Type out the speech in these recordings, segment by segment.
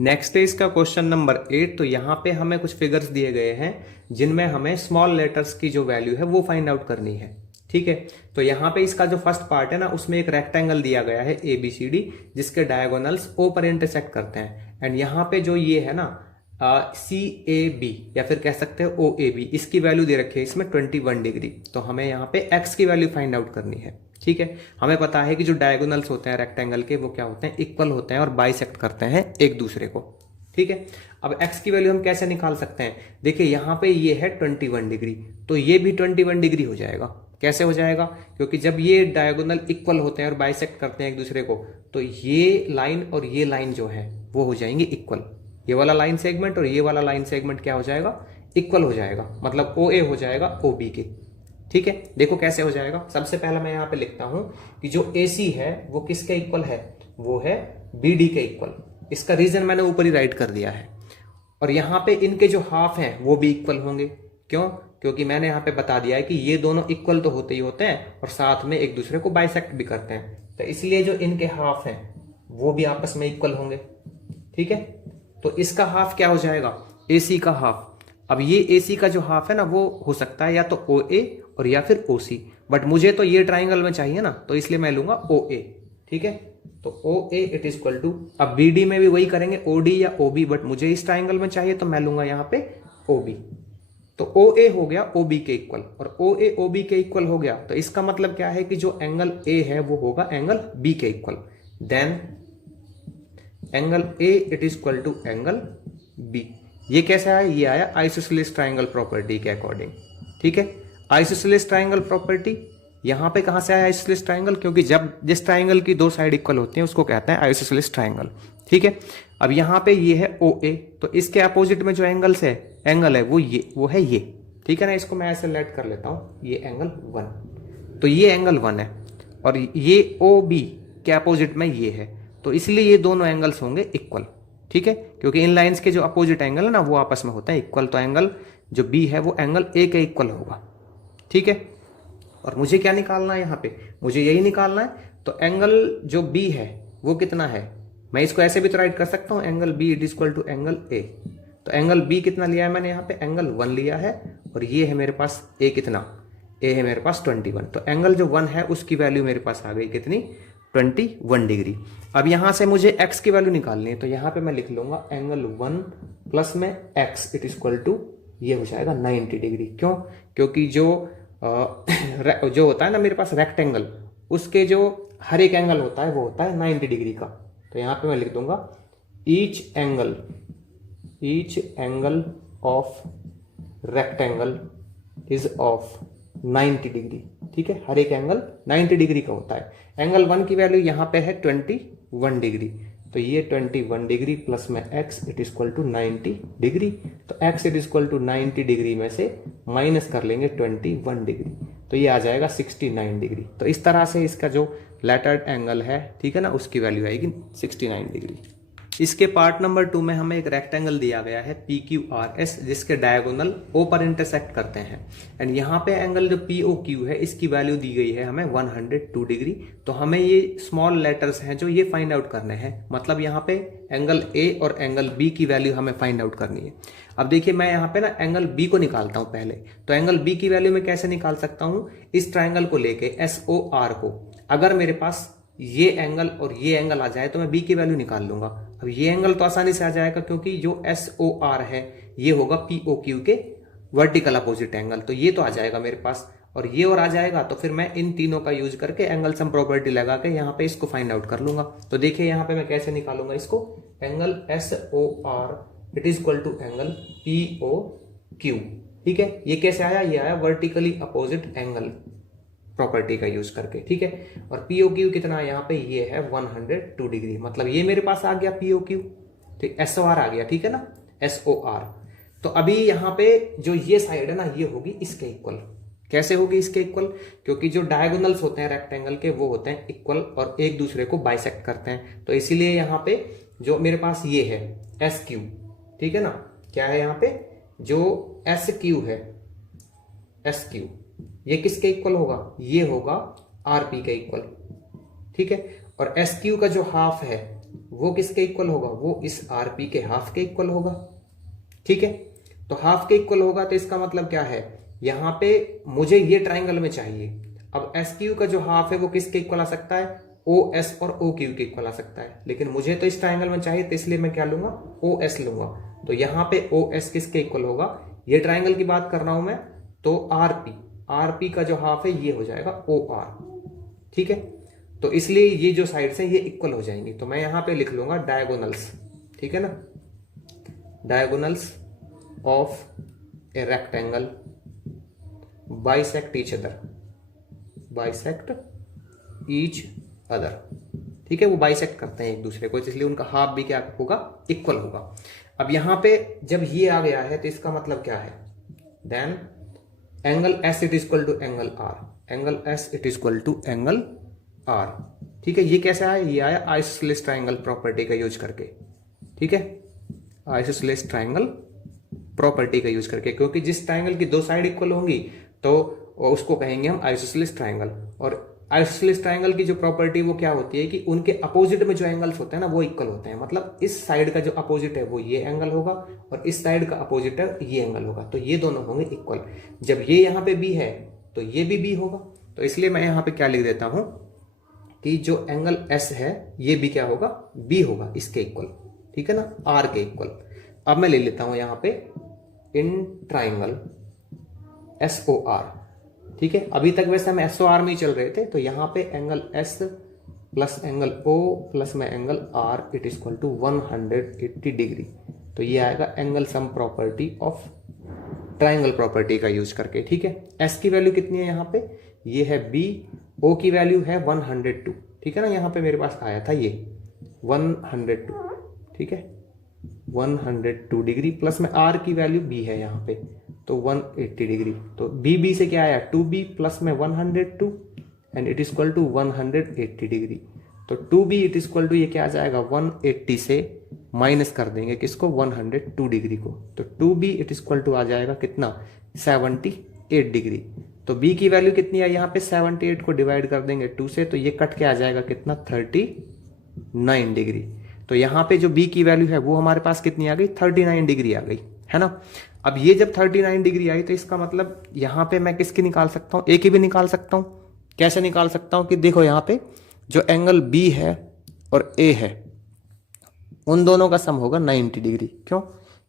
Next है इसका question number 8। तो यहाँ पे हमें कुछ फिगर्स दिए गए हैं जिनमें हमें स्मॉल लेटर्स की जो वैल्यू है वो फाइंड आउट करनी है। ठीक है, तो यहाँ पे इसका जो फर्स्ट पार्ट है ना, उसमें एक रेक्टेंगल दिया गया है ABCD जिसके डायगोनल्स O पर इंटरसेक्ट करते हैं। एंड यहाँ पे जो ये है ना CAB या फिर कह सकते हैं OAB, इसकी वैल्यू दे रखी है इसमें 21 डिग्री। तो हमें यहाँ पे x की वैल्यू फाइंड आउट करनी है। ठीक है, हमें पता है कि जो डायगोनल्स होते हैं रेक्टेंगल के वो क्या होते हैं, इक्वल होते हैं और बाइसेक्ट करते हैं एक दूसरे को। ठीक है, अब x की वैल्यू हम कैसे निकाल सकते हैं? देखिए यहाँ पे ये है 21 डिग्री, तो ये भी 21 डिग्री हो जाएगा। कैसे हो जाएगा? क्योंकि जब ये डायगोनल इक्वल होते हैं और बाइसेक्ट करते हैं एक दूसरे को, तो ये लाइन और ये लाइन जो है वो हो जाएंगे इक्वल। ये वाला लाइन सेगमेंट और ये वाला लाइन सेगमेंट क्या हो जाएगा, इक्वल हो जाएगा, मतलब OA हो जाएगा OB के। ठीक है, देखो कैसे हो जाएगा। सबसे पहला मैं यहाँ पे लिखता हूं कि जो AC है वो किसके इक्वल है, वो है BD के इक्वल। इसका रीजन मैंने ऊपर ही राइट कर दिया है। और यहाँ पे इनके जो हाफ हैं वो भी इक्वल होंगे। क्यों? क्योंकि मैंने यहाँ पे बता दिया है कि ये दोनों इक्वल तो होते ही होते हैं और साथ में एक दूसरे को बाइसेक्ट भी करते हैं, तो इसलिए जो इनके हाफ हैं वो भी आपस में इक्वल होंगे। ठीक है, तो इसका हाफ क्या हो जाएगा, AC का हाफ। अब ये AC का जो हाफ है ना वो हो सकता है या तो OA और या फिर OC, बट मुझे तो ये ट्राइंगल में चाहिए ना, तो इसलिए मैं लूंगा OA। ठीक है, तो OA it is equal to, अब BD में भी वही करेंगे OD या OB, बट मुझे इस ट्राइंगल में चाहिए तो मैं लूंगा यहाँ पे OB। तो OA हो गया OB के इक्वल और OA OB के इक्वल हो गया, तो इसका मतलब क्या है कि जो एंगल A है वो होगा एंगल B के equal. Then angle A it is equal to angle B। ये कैसे आया? ये आया आइसोसेलेस ट्राइंगल प्रॉपर्टी के अकॉर्डिंग। ठीक है, आइसोसेलेस ट्राइंगल प्रॉपर्टी यहां पे कहां से आया आइसोसेलेस ट्राइंगल? क्योंकि जब जिस ट्राइंगल की दो साइड इक्वल होती हैं उसको कहते हैं आइसोसेलेस ट्राइंगल। ठीक है, अब यहां पे ये है OA, तो इसके अपोजिट में जो एंगल है वो है ये। ठीक है ना, इसको मैं ऐसे लेट कर लेता हूं, ये एंगल 1, तो ये एंगल 1 है और ये OB के अपोजिट में ये है, तो इसलिए ये दोनों एंगल्स होंगे इक्वल। ठीक है, क्योंकि इन लाइंस के जो अपोजिट एंगल है ना वो आपस में होते हैं इक्वल, तो एंगल जो B है वो एंगल A के इक्वल होगा। ठीक है, और मुझे क्या निकालना है यहाँ पे, मुझे यही निकालना है। तो एंगल जो B है वो कितना है, मैं इसको ऐसे भी तो राइट कर सकता हूँ, angle B it is equal to angle A। तो एंगल B कितना लिया है मैंने यहाँ पे, एंगल 1 लिया है, और ये है मेरे पास A कितना, A है मेरे पास 21। तो एंगल जो 1 है उसकी वैल्यू मेरे पास आ गई कितनी, 21 डिग्री। अब यहां से मुझे x की वैल्यू निकालनी है, तो यहां पे मैं लिख लूंगा एंगल 1 प्लस में x it is equal to, ये हो जाएगा 90 डिग्री। क्यों? क्योंकि जो होता है ना मेरे पास रेक्टेंगल, उसके जो हर एक एंगल होता है वो होता है 90 डिग्री का। तो यहां पे मैं लिख दूंगा each angle of rectangle is of 90 degree. ठीक है, हर एक एंगल 90 डिग्री का होता है। एंगल 1 की वैल्यू यहां पे है 21 डिग्री, तो ये 21 डिग्री प्लस में x it is equal to 90 degree. तो x it is equal to 90 degree में से माइनस कर लेंगे 21 डिग्री, तो ये आ जाएगा 69 डिग्री। तो इस तरह से इसका जो लेटर्ड एंगल है, ठीक है ना, उसकी वैल्यू आएगी 69 डिग्री। इसके पार्ट नंबर 2 में हमें एक रेक्टेंगल दिया गया है PQRS जिसके डायगोनल O पर इंटरसेक्ट करते हैं। एंड यहाँ पे एंगल जो POQ है इसकी वैल्यू दी गई है हमें 102 डिग्री। तो हमें ये स्मॉल लेटर्स हैं जो ये फाइंड आउट करने हैं, मतलब यहाँ पे एंगल A और एंगल B की वैल्यू हमें फाइंड आउट करनी है। अब देखिए मैं यहाँ पे ना एंगल B को निकालता हूँ पहले। तो एंगल B की वैल्यू मैं कैसे निकाल सकता हूँ, इस ट्राइंगल को लेके SOR को, अगर मेरे पास ये एंगल और ये एंगल आ जाए तो मैं B की वैल्यू निकाल लूंगा। अब ये एंगल तो आसानी से आ जाएगा क्योंकि जो SOR है ये होगा POQ के वर्टिकल अपोजिट एंगल, तो ये तो आ जाएगा मेरे पास, और ये और आ जाएगा। तो फिर मैं इन तीनों का यूज करके एंगल सम प्रॉपर्टी लगा के यहाँ पे इसको फाइंड आउट कर लूंगा। तो देखिए यहाँ पे मैं कैसे निकालूंगा इसको, angle SOR it is equal to angle POQ। ठीक है, ये कैसे आया, ये आया वर्टिकली अपोजिट एंगल प्रॉपर्टी का यूज करके। ठीक है, और POQ कितना है यहाँ पे, ये है 102 डिग्री, मतलब ये मेरे पास आ गया POQ। ठीक, SOR आ गया, ठीक है ना, SOR। तो अभी यहाँ पे जो ये साइड है ना ये होगी इसके इक्वल। कैसे होगी इसके इक्वल, क्योंकि जो डायगोनल्स होते हैं रेक्टेंगल के वो होते हैं इक्वल और एक दूसरे को बाइसेक्ट करते हैं। तो इसीलिए यहाँ पे जो मेरे पास ये है SQ, ठीक है ना, क्या है यहाँ पे जो SQ है, SQ ये किसके इक्वल होगा, ये होगा RP के इक्वल। ठीक है, और SQ का जो हाफ है वो किसके इक्वल होगा, वो इस आरपी के हाफ के इक्वल होगा। ठीक है, तो हाफ के इक्वल होगा तो इसका मतलब क्या है, यहां पे मुझे ये ट्राइंगल में चाहिए। अब एस क्यू का जो हाफ है वो किसके इक्वल आ सकता है, ओ एस और ओ क्यू के इक्वल आ सकता है, लेकिन मुझे तो इस ट्राइंगल में चाहिए, तो इसलिए मैं क्या लूंगा, ओ एस लूंगा। तो यहां पे ओ एस किसके इक्वल होगा, ये ट्राइंगल की बात कर रहा हूं मैं, तो आरपी का जो हाफ है ये हो जाएगा ओ आर। ठीक है, तो इसलिए ये जो साइड्स हैं ये इक्वल हो जाएंगी। तो मैं यहां पे लिख लूंगा डायगोनल्स, ठीक है ना, diagonals of a rectangle bisect each other, bisect each other. ठीक है, वो बाइसेक्ट करते हैं एक दूसरे को, इसलिए उनका हाफ भी क्या होगा, इक्वल होगा। अब यहां पे जब ये आ गया है तो इसका मतलब क्या है, then angle S it is equal to angle R, angle S it is equal to angle R. ठीक है, ये कैसे आया, ये आया आइसोसेलेस ट्राइंगल प्रॉपर्टी का यूज करके। ठीक है, आइसोसेलेस ट्राइंगल प्रॉपर्टी का यूज करके, क्योंकि जिस ट्राइंगल की दो साइड इक्वल होंगी तो उसको कहेंगे हम आइसोसेलेस ट्राइंगल। और आइसोसेलेस ट्राइंगल की जो प्रॉपर्टी वो क्या होती है कि उनके अपोजिट में जो एंगल्स होते हैं ना वो इक्वल होते हैं। मतलब इस साइड का जो अपोजिट है वो ये एंगल होगा और इस साइड का अपोजिट है ये एंगल होगा, तो ये दोनों होंगे इक्वल। जब ये यहाँ पे बी है तो ये भी बी होगा, तो इसलिए मैं यहाँ पे क्या लिख देता हूं कि जो एंगल एस है ये भी क्या होगा, बी होगा इसके इक्वल। ठीक है ना, आर के इक्वल। अब मैं ले लेता हूं यहां पे in triangle S O R. ठीक है, अभी तक वैसे हम एस ओ आर में ही चल रहे थे, तो यहां पे angle S plus angle O plus में angle R it is equal to 180 degree. तो ये आएगा angle sum property of triangle property का यूज करके। ठीक है, एस की वैल्यू कितनी है यहाँ पे, ये है बी, ओ की वैल्यू है 102। ठीक है ना, यहाँ पे मेरे पास आया था ये 102। ठीक है, 102 डिग्री प्लस में आर की वैल्यू बी है यहाँ पे तो 180 डिग्री। तो बी से क्या आया 2b प्लस में 102 and it is equal to 180 degree. तो 2b it is equal to ये क्या आ जाएगा 180 से माइनस कर देंगे किसको 102 डिग्री को, तो 2b it is equal to आ जाएगा कितना 78 डिग्री। तो b की वैल्यू कितनी है यहाँ पे 78 को डिवाइड कर देंगे 2 से, तो ये कट के आ जाएगा कितना 39 डिग्री। तो यहाँ पे जो b की वैल्यू है वो हमारे पास कितनी आ गई 39 डिग्री आ गई, है ना। अब ये जब 39 डिग्री आई तो इसका मतलब यहाँ पे मैं किसकी निकाल सकता हूँ, a की भी निकाल सकता हूँ। कैसे निकाल सकता हूँ कि देखो यहाँ पे जो एंगल b है और a है उन दोनों का सम होगा 90 डिग्री। क्यों,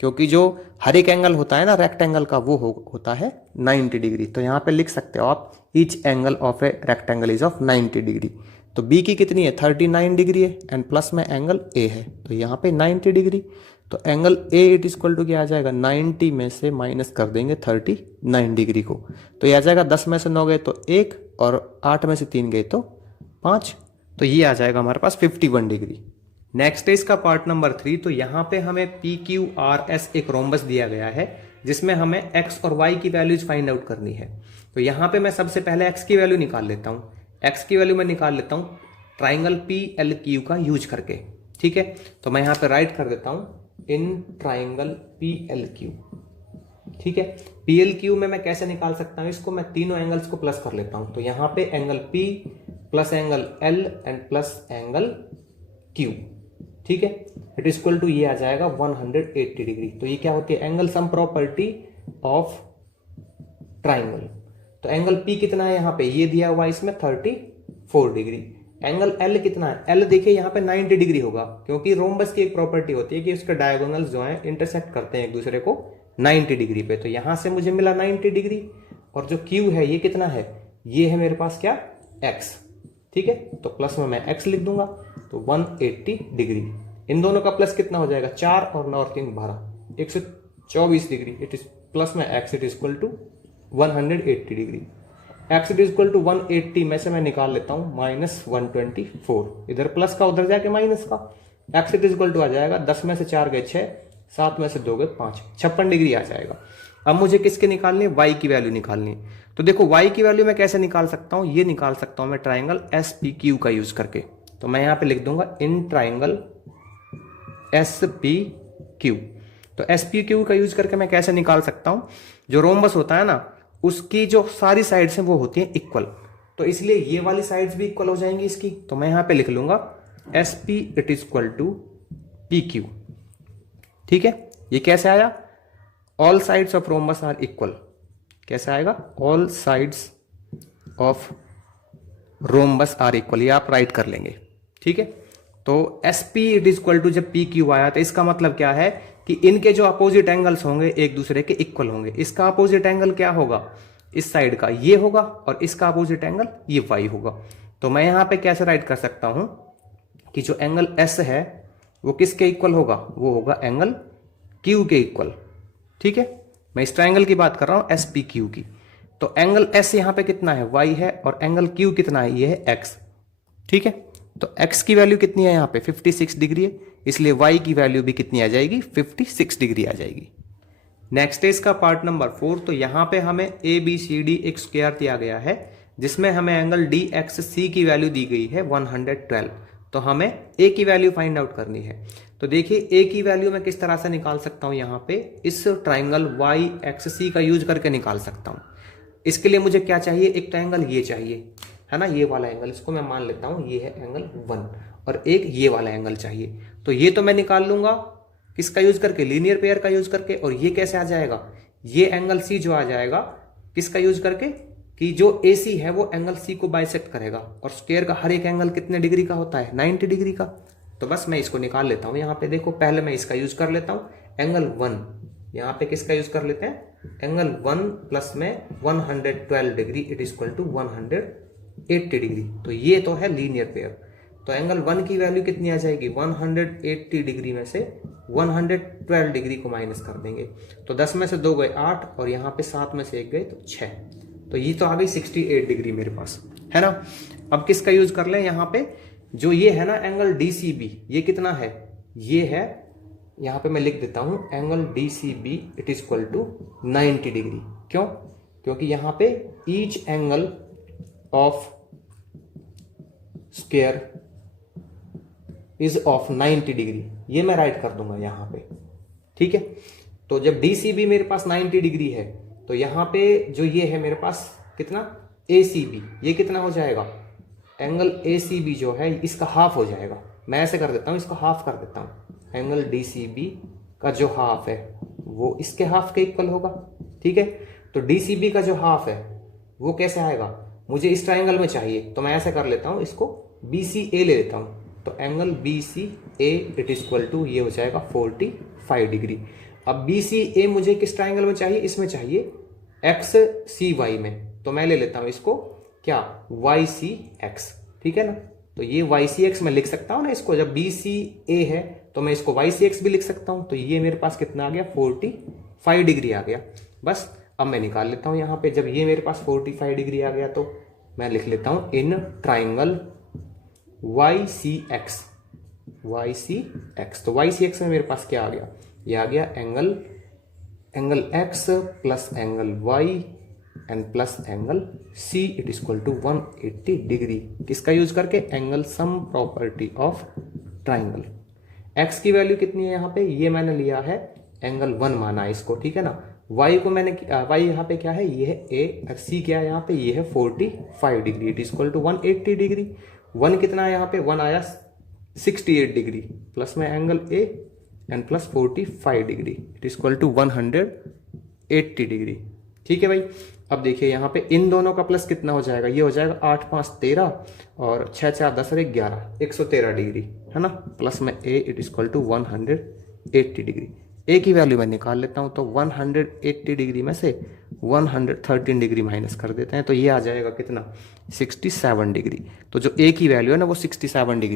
क्योंकि जो हर एक एंगल होता है ना रेक्टेंगल का वो होता है 90 डिग्री। तो यहाँ पे लिख सकते हो आप each angle of a rectangle is of 90 degree. तो b की कितनी है 39 डिग्री है एंड प्लस में एंगल a है तो यहाँ पे 90 डिग्री। तो angle a it equal to क्या आ जाएगा 90 में से माइनस कर देंगे 39 डिग्री को, तो ये आ जाएगा 10 में से 9 गए तो 1 और 8 में से 3 गए तो 5, तो ये आ जाएगा हमारे पास 51 डिग्री। नेक्स्ट है इसका पार्ट नंबर 3। तो यहाँ पे हमें पी क्यू आर एस एक रोम्बस दिया गया है जिसमें हमें x और y की वैल्यूज फाइंड आउट करनी है। तो यहाँ पे मैं सबसे पहले x की वैल्यू निकाल लेता हूँ। x की वैल्यू मैं निकाल लेता हूँ ट्राइंगल पी एल क्यू का यूज करके। ठीक है, तो मैं यहाँ पे राइट कर देता हूँ in triangle P L Q. ठीक है, पी एल क्यू में मैं कैसे निकाल सकता हूँ इसको, मैं तीनों एंगल्स को प्लस कर लेता हूँ। तो यहाँ पे angle P plus angle L and plus angle Q। ठीक है, इट इज इक्वल टू ये आ जाएगा 180 डिग्री। तो ये क्या होती है angle sum property of triangle. तो एंगल P कितना है यहाँ पे ये दिया हुआ इसमें 34 डिग्री। एंगल L कितना है, L देखिए यहाँ पे 90 डिग्री होगा क्योंकि रोम्बस की एक प्रॉपर्टी होती है कि उसके डायगोनल्स जो है इंटरसेक्ट करते हैं एक दूसरे को 90 डिग्री पे। तो यहां से मुझे मिला 90 डिग्री और जो Q है ये कितना है, ये है मेरे पास क्या X। ठीक है, तो प्लस में मैं X लिख दूंगा तो 180 डिग्री। इन दोनों का प्लस कितना हो जाएगा 4 और 9 और 3 12 124 डिग्री। इट इज प्लस में X it is equal to 180 degree. x is equal to 180 में से मैं निकाल लेता हूं माइनस 124, इधर प्लस का उधर जाके माइनस का। x इज इक्वल टू आ जाएगा 10 में से 4 गए 6, 7 में से 2 गए 5, 56 डिग्री आ जाएगा। अब मुझे किसके निकालनी है, y की वैल्यू निकालनी है। तो देखो y की वैल्यू मैं कैसे निकाल सकता हूं, ये निकाल सकता हूं मैं ट्राइंगल एस पी क्यू का यूज करके। तो मैं यहां पे लिख दूंगा इन ट्राइंगल एस पी क्यू। तो एस पी क्यू का यूज करके मैं कैसे निकाल सकता हूं, जो रोम्बस होता है ना उसकी जो सारी साइड्स हैं वो होती हैं इक्वल, तो इसलिए ये वाली साइड्स भी इक्वल हो जाएंगी इसकी। तो मैं यहां पे लिख लूंगा S P it is equal to P Q. ठीक है, ये कैसे आया? All sides of rhombus are equal. कैसे आएगा? All sides of rhombus are equal, ये आप राइट कर लेंगे। ठीक है, तो S P it is equal to जब पी क्यू आया तो इसका मतलब क्या है कि इनके जो अपोजिट एंगल्स होंगे एक दूसरे के इक्वल होंगे। इसका अपोजिट एंगल क्या होगा? इस साइड का ये होगा और इसका अपोजिट एंगल ये वाई होगा। तो मैं यहां पे कैसे राइट कर सकता हूं कि जो एंगल एस है वो किसके इक्वल होगा? वो होगा एंगल क्यू के इक्वल। ठीक है, मैं इस ट्रायंगल की बात कर रहा हूं एस पी क्यू की। तो एंगल एस यहां पे कितना है? वाई है, और एंगल क्यू कितना है? ये है एक्स। ठीक है, तो x की वैल्यू कितनी है यहाँ पे? 56 डिग्री है, इसलिए y की वैल्यू भी कितनी आ जाएगी? 56 डिग्री आ जाएगी। नेक्स्ट है इसका पार्ट नंबर 4। तो यहाँ पे हमें ए बी सी डी एक स्क्वायर दिया गया है जिसमें हमें एंगल डी एक्स सी की वैल्यू दी गई है 112। तो हमें ए की वैल्यू फाइंड आउट करनी है। तो देखिए ए की वैल्यू मैं किस तरह से निकाल सकता हूँ? यहाँ पे इस ट्राइंगल वाई एक्स सी का यूज करके निकाल सकता हूँ। इसके लिए मुझे क्या चाहिए? एक ट्राइंगल ये चाहिए, है ना, ये वाला एंगल, इसको मैं मान लेता हूं ये है एंगल 1, और एक ये वाला एंगल चाहिए। तो ये तो मैं निकाल लूंगा किसका यूज करके? लीनियर पेयर का यूज करके। और ये कैसे आ जाएगा? ये एंगल सी जो आ जाएगा किसका यूज करके? कि जो ए सी है वो एंगल सी को बाइसेक्ट करेगा, और स्क्वायर का हर एक एंगल कितने डिग्री का होता है? 90 डिग्री का। तो बस मैं इसको निकाल लेता हूं। यहाँ पे देखो, पहले मैं इसका यूज कर लेता हूं एंगल 1। यहाँ पे किसका यूज कर लेते हैं? एंगल 1 प्लस में 112 degree it is equal to 180 degree. तो ये तो है लीनियर पेयर। तो एंगल 1 की वैल्यू कितनी आ जाएगी? 180 डिग्री में से 112 डिग्री को माइनस कर देंगे। तो 10 में से 2 गए 8, और यहाँ पे 7 में से 1 गए तो 6। तो ये तो आ गई 68 डिग्री मेरे पास, है ना। अब किसका यूज कर लें? यहाँ पे जो ये है ना एंगल DCB, ये कितना है? ये है, यहाँ पे मैं लिख देता हूं angle DCB it is equal to 90 degree. क्यों? क्योंकि यहाँ पे each angle of square is of 90 degree, ये मैं राइट कर दूंगा यहाँ पे। ठीक है, तो जब DCB मेरे पास 90 डिग्री है तो यहाँ पे जो ये है मेरे पास कितना? ACB, ये कितना हो जाएगा? एंगल ACB जो है इसका हाफ हो जाएगा। मैं ऐसे कर देता हूं, इसको हाफ कर देता हूं। एंगल DCB का जो हाफ है वो इसके हाफ के इक्वल होगा। ठीक है, तो DCB का जो हाफ है वो कैसे आएगा? मुझे इस ट्राइंगल में चाहिए, तो मैं ऐसे कर लेता हूं, इसको BCA ले लेता हूं। तो angle BCA it is equal to ये हो जाएगा 45 डिग्री। अब BCA मुझे किस ट्राइंगल में चाहिए? इसमें चाहिए XCY में। तो मैं ले लेता हूं इसको क्या? YCX। ठीक है ना, तो ये YCX मैं लिख सकता हूं ना इसको। जब BCA है तो मैं इसको YCX भी लिख सकता हूं। तो ये मेरे पास कितना आ गया? 45 डिग्री आ गया। बस अब मैं निकाल लेता हूं यहाँ पे। जब ये मेरे पास 45 डिग्री आ गया तो मैं लिख लेता हूं इन ट्राइंगल YCX। तो YCX में मेरे पास क्या आ गया? ये आ गया angle X plus angle Y and plus angle C it is equal to 180 degree. किसका यूज करके? Angle sum property of triangle. X की वैल्यू कितनी है यहाँ पे? ये मैंने लिया है एंगल 1 माना है इसको। ठीक है ना, Y को मैंने Y यहाँ पे क्या है? ये है A, और C क्या है यहाँ पे? ये है 45 degree it is equal to 180 degree. 1 कितना है यहाँ पे? 1 आया 68 डिग्री, प्लस में angle A and plus 45 degree it is equal to 180 degree. ठीक है भाई, अब देखिए यहाँ पे इन दोनों का प्लस कितना हो जाएगा? ये हो जाएगा 8 5 13 और 6 4 10 और 11 113 डिग्री, है ना, प्लस में A it is equal to 180 degree. A की वैल्यू मैं निकाल लेता हूँ, तो 180 डिग्री में से 113 डिग्री माइनस कर देते हैं, तो ये आ जाएगा कितना? 67 डिग्री। तो जो A की वैल्यू है ना वो 67 डिग्री